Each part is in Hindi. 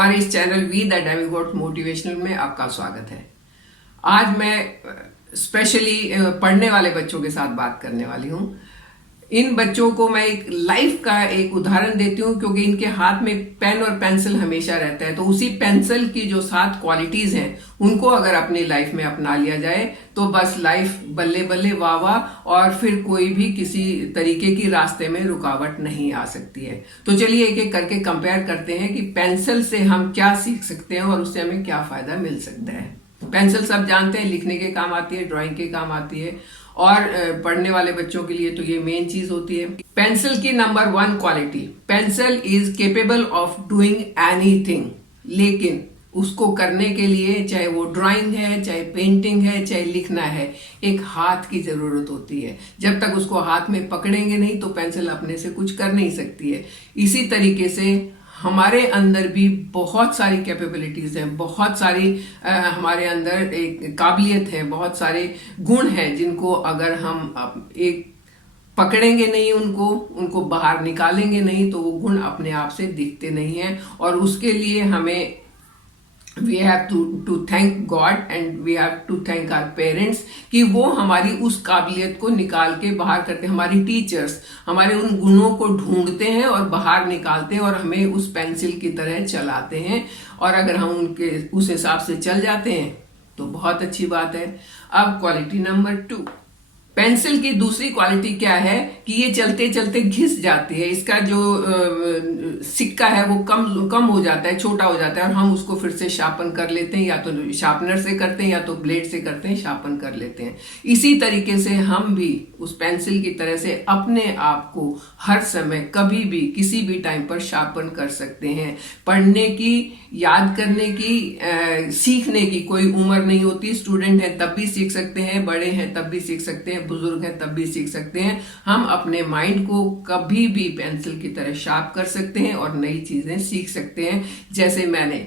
हमारे इस channel we the demigod motivational में आपका स्वागत है। आज मैं स्पेशली पढ़ने वाले बच्चों के साथ बात करने वाली हूँ। इन बच्चों को मैं एक लाइफ का एक उदाहरण देती हूँ, क्योंकि इनके हाथ में पेन और पेंसिल हमेशा रहता है। तो उसी पेंसिल की जो 7 क्वालिटीज हैं उनको अगर अपनी लाइफ में अपना लिया जाए तो बस लाइफ बल्ले बल्ले वाह वाह, और फिर कोई भी किसी तरीके की रास्ते में रुकावट नहीं आ सकती है। तो चलिए एक एक करके कंपेयर करते हैं कि पेंसिल से हम क्या सीख सकते हैं और उससे हमें क्या फायदा मिल सकता है। पेंसिल सब जानते हैं, लिखने के काम आती है, ड्राइंग के काम आती है, और पढ़ने वाले बच्चों के लिए तो ये मेन चीज होती है। पेंसिल की number 1 quality, pencil is capable of doing anything. लेकिन उसको करने के लिए, चाहे वो ड्राइंग है, चाहे पेंटिंग है, चाहे लिखना है, एक हाथ की जरूरत होती है। जब तक उसको हाथ में पकड़ेंगे नहीं तो पेंसिल अपने से कुछ कर नहीं सकती है। इसी तरीके से हमारे अंदर भी बहुत सारी कैपेबिलिटीज हैं, बहुत सारी हमारे अंदर एक काबिलियत है, बहुत सारे गुण हैं जिनको अगर हम एक पकड़ेंगे नहीं, उनको बाहर निकालेंगे नहीं, तो वो गुण अपने आप से दिखते नहीं हैं। और उसके लिए हमें we have to thank God and we have to thank our parents कि वो हमारी उस काबिलियत को निकाल के बाहर करते हैं। हमारी टीचर्स हमारे उन गुणों को ढूंढते हैं और बाहर निकालते हैं और हमें उस पेंसिल की तरह चलाते हैं। और अगर हम उनके उस हिसाब से चल जाते हैं तो बहुत अच्छी बात है। अब क्वालिटी नंबर 2, पेंसिल की दूसरी क्वालिटी क्या है कि ये चलते चलते घिस जाती है। इसका जो सिक्का है वो कम हो जाता है, छोटा हो जाता है, और हम उसको फिर से शार्पन कर लेते हैं, या तो शार्पनर से करते हैं या तो ब्लेड से करते हैं, शार्पन कर लेते हैं। इसी तरीके से हम भी उस पेंसिल की तरह से अपने आप को हर समय, कभी भी, किसी भी टाइम पर शार्पन कर सकते हैं। पढ़ने की, याद करने की, सीखने की कोई उम्र नहीं होती। स्टूडेंट है तब भी सीख सकते हैं, बड़े हैं तब भी सीख सकते हैं, बुजुर्ग हैं तब भी सीख सकते हैं। हम अपने माइंड को कभी भी पेंसिल की तरह शार्प कर सकते हैं और नई चीजें सीख सकते हैं। जैसे मैंने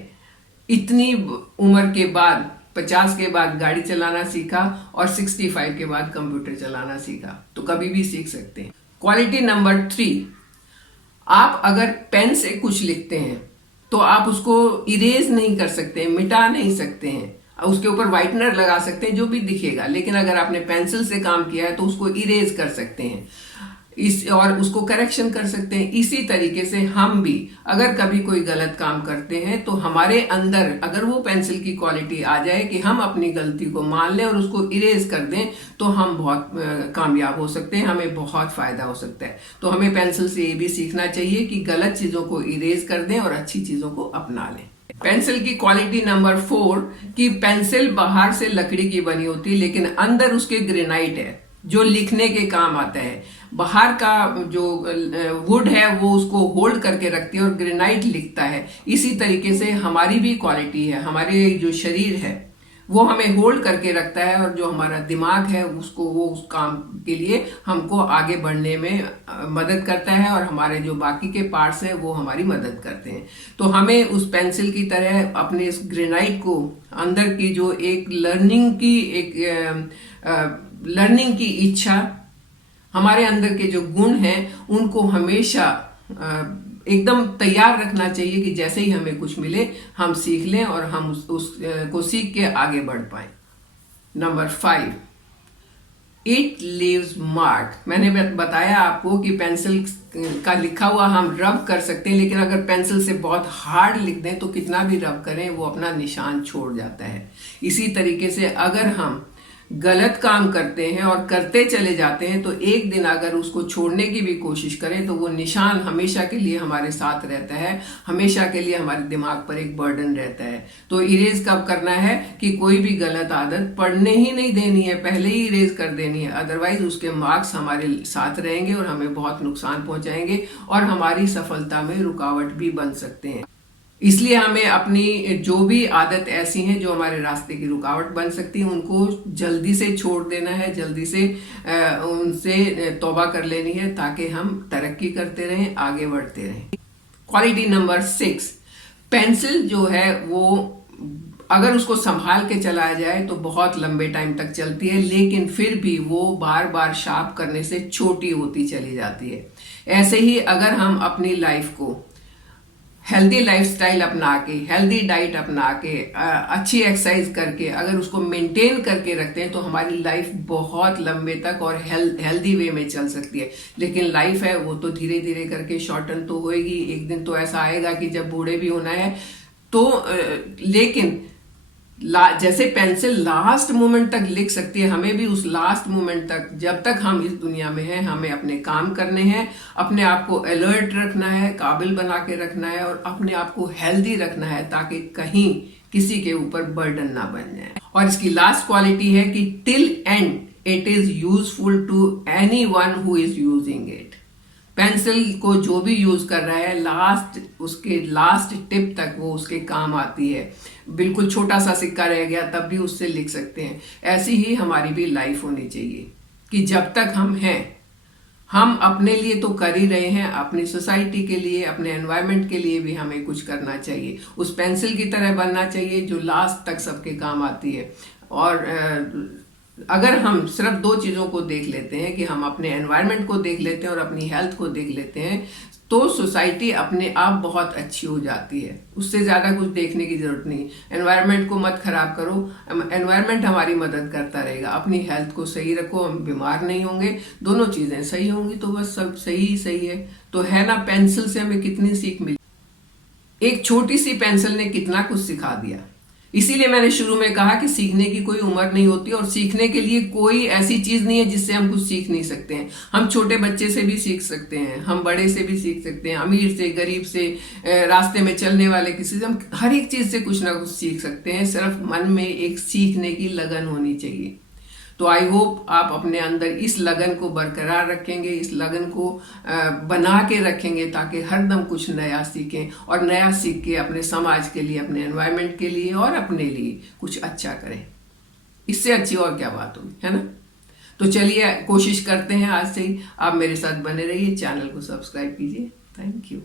इतनी उम्र के बाद, 50 के बाद गाड़ी चलाना सीखा और 65 के बाद कंप्यूटर चलाना सीखा, तो कभी भी सीख सकते हैं। क्वालिटी नंबर 3, आप अगर पेन से कुछ लिखते हैं तो आप उसको इरेज नहीं कर सकते, मिटा नहीं सकते हैं। उसके ऊपर व्हाइटनर लगा सकते हैं, जो भी दिखेगा, लेकिन अगर आपने पेंसिल से काम किया है तो उसको इरेज कर सकते हैं और उसको करेक्शन कर सकते हैं। इसी तरीके से हम भी अगर कभी कोई गलत काम करते हैं तो हमारे अंदर अगर वो पेंसिल की क्वालिटी आ जाए कि हम अपनी गलती को मान लें और उसको इरेज कर दें, तो हम बहुत कामयाब हो सकते हैं, हमें बहुत फायदा हो सकता है। तो हमें पेंसिल से ये भी सीखना चाहिए कि गलत चीजों को इरेज कर दें और अच्छी चीजों को अपना लें। पेंसिल की क्वालिटी नंबर 4 कि पेंसिल बाहर से लकड़ी की बनी होती है, लेकिन अंदर उसके ग्रेनाइट है जो लिखने के काम आता है। बाहर का जो वुड है वो उसको होल्ड करके रखती है और ग्रेनाइट लिखता है। इसी तरीके से हमारी भी क्वालिटी है, हमारे जो शरीर है वो हमें होल्ड करके रखता है, और जो हमारा दिमाग है उसको, वो उस काम के लिए हमको आगे बढ़ने में मदद करता है, और हमारे जो बाकी के पार्ट्स हैं वो हमारी मदद करते हैं। तो हमें उस पेंसिल की तरह अपने इस ग्रेनाइट को, अंदर की जो एक लर्निंग की इच्छा, हमारे अंदर के जो गुण हैं उनको हमेशा एकदम तैयार रखना चाहिए कि जैसे ही हमें कुछ मिले हम सीख लें और हम उसको सीख के आगे बढ़ पाए। Number 5, it leaves mark. मैंने बताया आपको कि पेंसिल का लिखा हुआ हम रब कर सकते हैं, लेकिन अगर पेंसिल से बहुत हार्ड लिख दें तो कितना भी रब करें वो अपना निशान छोड़ जाता है। इसी तरीके से अगर हम गलत काम करते हैं और करते चले जाते हैं तो एक दिन अगर उसको छोड़ने की भी कोशिश करें तो वो निशान हमेशा के लिए हमारे साथ रहता है, हमेशा के लिए हमारे दिमाग पर एक बर्डन रहता है। तो इरेज कब करना है कि कोई भी गलत आदत पढ़ने ही नहीं देनी है, पहले ही इरेज कर देनी है, अदरवाइज उसके मार्क्स हमारे साथ रहेंगे और हमें बहुत नुकसान पहुंचाएंगे और हमारी सफलता में रुकावट भी बन सकते हैं। इसलिए हमें अपनी जो भी आदत ऐसी हैं जो हमारे रास्ते की रुकावट बन सकती है उनको जल्दी से छोड़ देना है, जल्दी से उनसे तौबा कर लेनी है, ताकि हम तरक्की करते रहें, आगे बढ़ते रहें। क्वालिटी नंबर 6, पेंसिल जो है वो अगर उसको संभाल के चलाया जाए तो बहुत लंबे टाइम तक चलती है, लेकिन फिर भी वो बार बार शार्प करने से छोटी होती चली जाती है। ऐसे ही अगर हम अपनी लाइफ को हेल्दी लाइफस्टाइल अपना के, हेल्दी डाइट अपना के, अच्छी एक्सरसाइज करके अगर उसको मेंटेन करके रखते हैं तो हमारी लाइफ बहुत लंबे तक और हेल्दी वे में चल सकती है। लेकिन लाइफ है वो तो धीरे धीरे करके शॉर्टन तो होएगी। एक दिन तो ऐसा आएगा कि जब बूढ़े भी होना है तो लेकिन जैसे पेंसिल लास्ट मोमेंट तक लिख सकती है, हमें भी उस लास्ट मोमेंट तक, जब तक हम इस दुनिया में हैं, हमें अपने काम करने हैं, अपने आप को अलर्ट रखना है, काबिल बना के रखना है और अपने आप को हेल्दी रखना है ताकि कहीं किसी के ऊपर बर्डन ना बन जाए। और इसकी लास्ट क्वालिटी है कि till end it is useful to anyone who is using it. Pencil को जो भी यूज कर रहा है उसके लास्ट टिप तक वो उसके काम आती है। बिल्कुल छोटा सा सिक्का रह गया तब भी उससे लिख सकते हैं। ऐसी ही हमारी भी लाइफ होनी चाहिए कि जब तक हम हैं, हम अपने लिए तो कर ही रहे हैं, अपनी सोसाइटी के लिए, अपने एनवायरनमेंट के लिए भी हमें कुछ करना चाहिए। उस पेंसिल की तरह बनना चाहिए जो लास्ट तक सबके काम आती है। और अगर हम सिर्फ दो चीजों को देख लेते हैं कि हम अपने एनवायरनमेंट को देख लेते हैं और अपनी हेल्थ को देख लेते हैं तो सोसाइटी अपने आप बहुत अच्छी हो जाती है। उससे ज्यादा कुछ देखने की जरूरत नहीं। एनवायरनमेंट को मत खराब करो, एनवायरनमेंट हमारी मदद करता रहेगा। अपनी हेल्थ को सही रखो, हम बीमार नहीं होंगे, दोनों चीजें सही होंगी तो बस सब सही ही सही है। तो है ना, पेंसिल से हमें कितनी सीख मिली। एक छोटी सी पेंसिल ने कितना कुछ सिखा दिया। इसीलिए मैंने शुरू में कहा कि सीखने की कोई उम्र नहीं होती और सीखने के लिए कोई ऐसी चीज नहीं है जिससे हम कुछ सीख नहीं सकते हैं। हम छोटे बच्चे से भी सीख सकते हैं, हम बड़े से भी सीख सकते हैं, अमीर से, गरीब से, रास्ते में चलने वाले किसी से, हम हर एक चीज से कुछ ना कुछ सीख सकते हैं। सिर्फ मन में एक सीखने की लगन होनी चाहिए। तो आई होप आप अपने अंदर इस लगन को बरकरार रखेंगे, इस लगन को बना के रखेंगे ताकि हरदम कुछ नया सीखें और नया सीख के अपने समाज के लिए, अपने एनवायरनमेंट के लिए और अपने लिए कुछ अच्छा करें। इससे अच्छी और क्या बात होगी, है ना। तो चलिए कोशिश करते हैं आज से ही। आप मेरे साथ बने रहिए, चैनल को सब्सक्राइब कीजिए। Thank you.